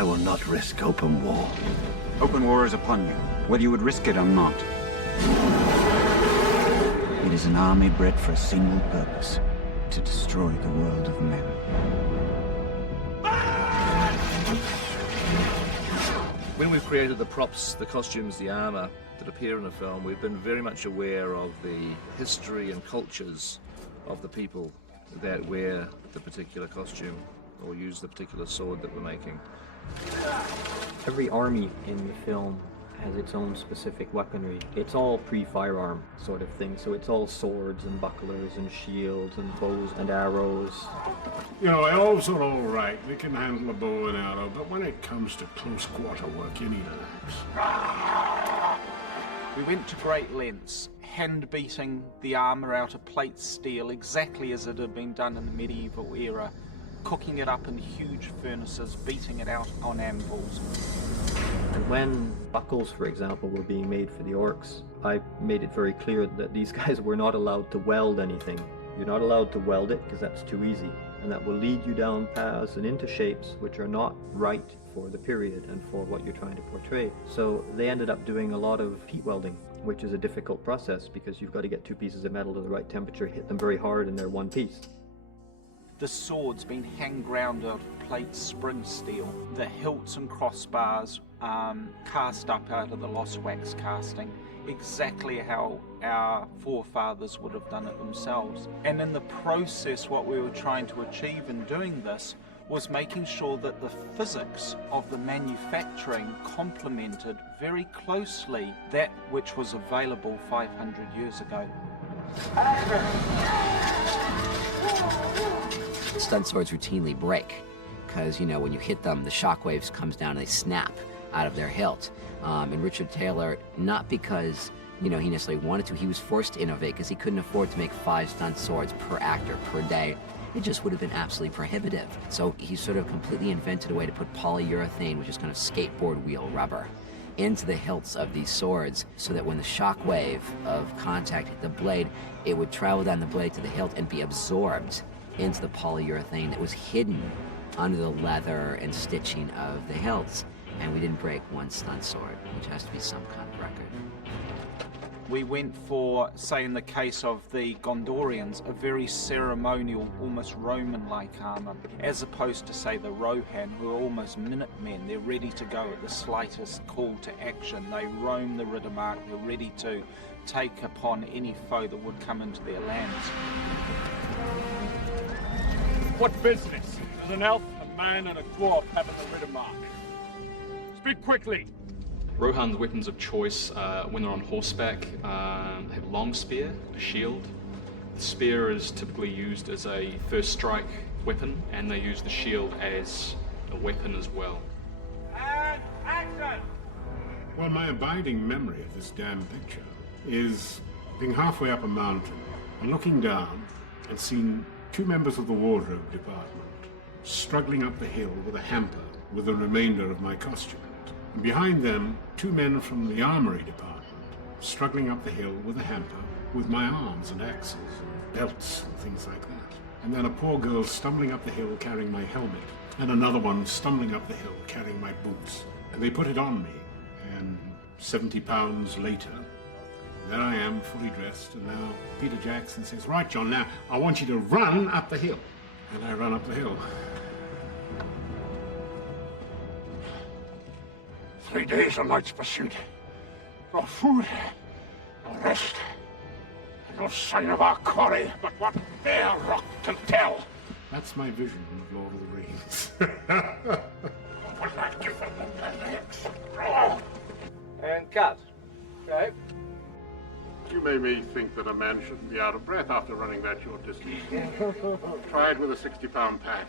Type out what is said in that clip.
I will not risk open war. Open war is upon you, whether you would risk it or not. It is an army bred for a single purpose, to destroy the world of men. When we've created the props, the costumes, the armour that appear in the film, we've been very much aware of the history and cultures of the people that wear the particular costume or use the particular sword that we're making. Every army in the film has its own specific weaponry. It's all pre-firearm sort of thing, so it's all swords and bucklers and shields and bows and arrows. You know, elves are all right. They can handle a bow and arrow, but when it comes to close quarter work, you need an axe. We went to great lengths, hand beating the armour out of plate steel exactly as it had been done in the medieval era, cooking it up in huge furnaces, beating it out on anvils. And when buckles, for example, were being made for the orcs, I made it very clear that these guys were not allowed to weld anything. You're not allowed to weld it because that's too easy, and that will lead you down paths and into shapes which are not right for the period and for what you're trying to portray. So they ended up doing a lot of heat welding, which is a difficult process because you've got to get two pieces of metal to the right temperature, hit them very hard, and they're one piece. The sword's been hand ground out of plate spring steel. The hilts and crossbars cast up out of the lost wax casting, exactly how our forefathers would have done it themselves. And in the process, what we were trying to achieve in doing this was making sure that the physics of the manufacturing complemented very closely that which was available 500 years ago. Stunt swords routinely break because, you know, when you hit them, the shockwaves comes down and they snap out of their hilt. And Richard Taylor, not because, you know, he necessarily wanted to, he was forced to innovate because he couldn't afford to make 5 stunt swords per actor per day. It just would have been absolutely prohibitive. So he sort of completely invented a way to put polyurethane, which is kind of skateboard wheel rubber, into the hilts of these swords so that when the shock wave of contact hit the blade, it would travel down the blade to the hilt and be absorbed into the polyurethane that was hidden under the leather and stitching of the hilts. And we didn't break one stunt sword, which has to be some kind of record. We went for, say in the case of the Gondorians, a very ceremonial, almost Roman-like armour, as opposed to, say, the Rohan, who are almost Minutemen. They're ready to go at the slightest call to action. They roam the Riddermark, they're ready to take upon any foe that would come into their lands. What business does an elf, a man, and a dwarf have in the Riddermark? Speak quickly! Rohan's weapons of choice, when they're on horseback, have long spear, a shield. The spear is typically used as a first strike weapon, and they use the shield as a weapon as well. And action! Well, my abiding memory of this damn picture is being halfway up a mountain and looking down and seeing 2 members of the wardrobe department struggling up the hill with a hamper with the remainder of my costume. And behind them, 2 men from the armory department, struggling up the hill with a hamper, with my arms and axes and belts and things like that. And then a poor girl stumbling up the hill carrying my helmet, and another one stumbling up the hill carrying my boots. And they put it on me, and 70 pounds later, there I am, fully dressed, and now Peter Jackson says, "Right, John, now I want you to run up the hill." And I run up the hill. 3 days of night's pursuit. No food, no rest, no sign of our quarry, but what bare rock can tell. That's my vision of Lord of the Rings. What I give them the legs. And cut. Okay. You made me think that a man shouldn't be out of breath after running that short distance. Try it with a 60-pound pack.